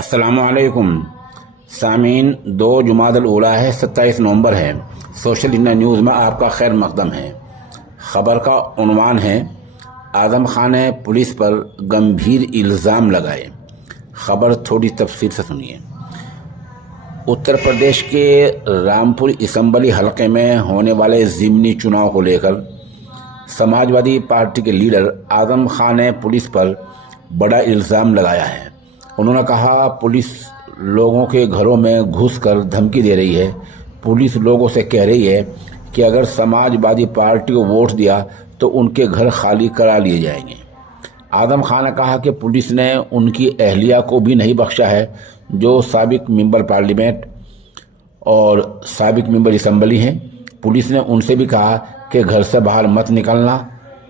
अस्सलामुअलैकुम सामीन। 2 जुमादुल ऊला है, 27 नवंबर है। सोशल इंडिया न्यूज़ में आपका खैर मकदम है। ख़बर का उन्वान है, आज़म खान ने पुलिस पर गंभीर इल्ज़ाम लगाए। ख़बर थोड़ी तफसील से सुनिए। उत्तर प्रदेश के रामपुर असम्बली हलके में होने वाले ज़िमनी चुनाव को लेकर समाजवादी पार्टी के लीडर आज़म खान ने पुलिस पर बड़ा इल्ज़ाम लगाया है। उन्होंने कहा, पुलिस लोगों के घरों में घुसकर धमकी दे रही है। पुलिस लोगों से कह रही है कि अगर समाजवादी पार्टी को वोट दिया तो उनके घर खाली करा लिए जाएंगे। आज़म खान ने कहा कि पुलिस ने उनकी अहलिया को भी नहीं बख्शा है, जो साबिक मेंबर पार्लियामेंट और साबिक मेंबर असम्बली हैं। पुलिस ने उनसे भी कहा कि घर से बाहर मत निकलना।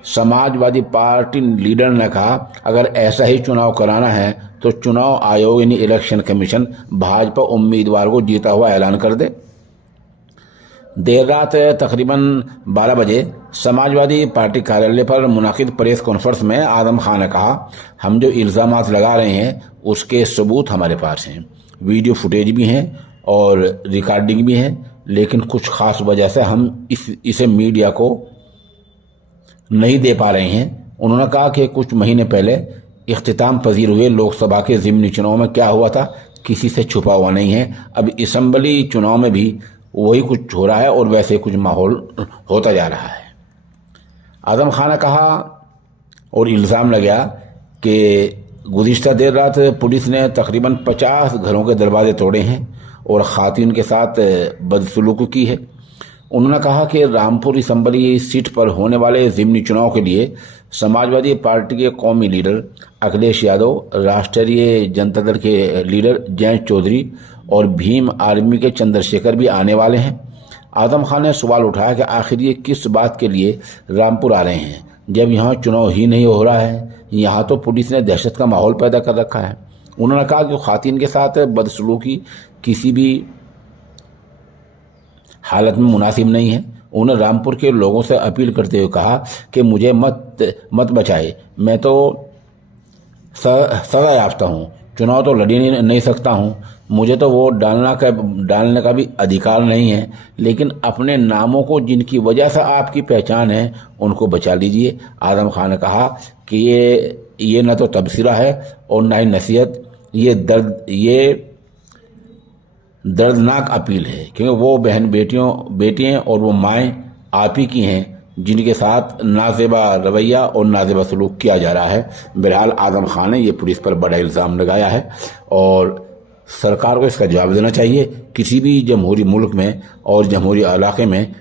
समाजवादी पार्टी लीडर ने कहा, अगर ऐसा ही चुनाव कराना है तो चुनाव आयोग यानी इलेक्शन कमीशन भाजपा उम्मीदवार को जीता हुआ ऐलान कर दे। देर रात तकरीबन 12 बजे समाजवादी पार्टी कार्यालय पर मुनाकिद प्रेस कॉन्फ्रेंस में आज़म खान ने कहा, हम जो इल्ज़ामात लगा रहे हैं उसके सबूत हमारे पास हैं, वीडियो फुटेज भी हैं और रिकॉर्डिंग भी है, लेकिन कुछ ख़ास वजह से हम इसे मीडिया को नहीं दे पा रहे हैं। उन्होंने कहा कि कुछ महीने पहले इख्तिताम पजीर हुए लोकसभा के ज़िमनी चुनाव में क्या हुआ था किसी से छुपा हुआ नहीं है। अब असम्बली चुनाव में भी वही कुछ हो रहा है और वैसे कुछ माहौल होता जा रहा है। आज़म खान ने कहा और इल्ज़ाम लगाया कि गुज़िश्ता देर रात पुलिस ने तकरीबन 50 घरों के दरवाजे तोड़े हैं और ख़ातिन के साथ बदसलूकी की है। उन्होंने कहा कि रामपुर असम्बली सीट पर होने वाले ज़िमनी चुनाव के लिए समाजवादी पार्टी के कौमी लीडर अखिलेश यादव, राष्ट्रीय जनता दल के लीडर जयंत चौधरी और भीम आर्मी के चंद्रशेखर भी आने वाले हैं। आज़म खान ने सवाल उठाया कि आखिर ये किस बात के लिए रामपुर आ रहे हैं जब यहाँ चुनाव ही नहीं हो रहा है। यहाँ तो पुलिस ने दहशत का माहौल पैदा कर रखा है। उन्होंने कहा कि ख़ातिन के साथ बदसलूकी किसी भी हालत में मुनासिब नहीं है। उन्होंने रामपुर के लोगों से अपील करते हुए कहा कि मुझे मत बचाए, मैं तो सज़ा याफ्ता हूँ, चुनाव तो लड़ नहीं सकता हूँ, मुझे तो वोट डालने का भी अधिकार नहीं है, लेकिन अपने नामों को जिनकी वजह से आपकी पहचान है उनको बचा लीजिए। आज़म खान ने कहा कि ये न तो तबसरा है और न ही नसीहत, ये दर्दनाक अपील है, क्योंकि वो बहन बेटियाँ और वो माएँ आप ही की हैं जिनके साथ नाज़ेबा रवैया और नाज़ेबा सलूक किया जा रहा है। बहरहाल आज़म खान ने ये पुलिस पर बड़ा इल्ज़ाम लगाया है और सरकार को इसका जवाब देना चाहिए। किसी भी जमहूरी मुल्क में और जमहूरी इलाके में